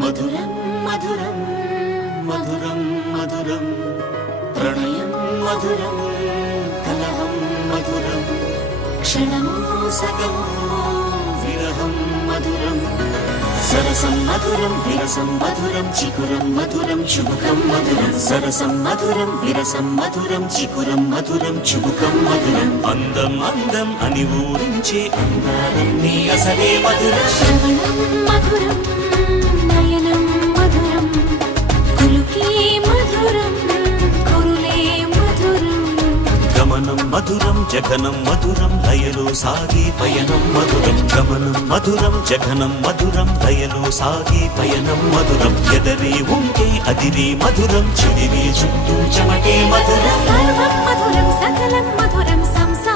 మధురం మధురం మధురం మధురం ప్రణయం మధురం కలహం మధురం క్షణమో సగమో విరహం మధురం సరసం మధురం విరసం మధురం చికురం మధురం చుబుకం మధురం సరసం మధురం విరసం మధురం చికురం మధురం చుబుకం మధురం అందం అందం అని ఊరించే అందాలన్నీ అసలే మధురం శ్రవణం మధురం నయనం మధురం కులుకే మధురం కురులే మధురం గమనం మధురం జగనం మధురం లయలో సాగే పయనం మధురం గమనం మధురం జగనం మధురం లయలో సాగే పయనం మధురం ఎదరే ఉంటే అదిరే మధురం చెదిరే చుట్టూ చెమటే మధురం సర్వం మధురం సకలం మధురం సంసారం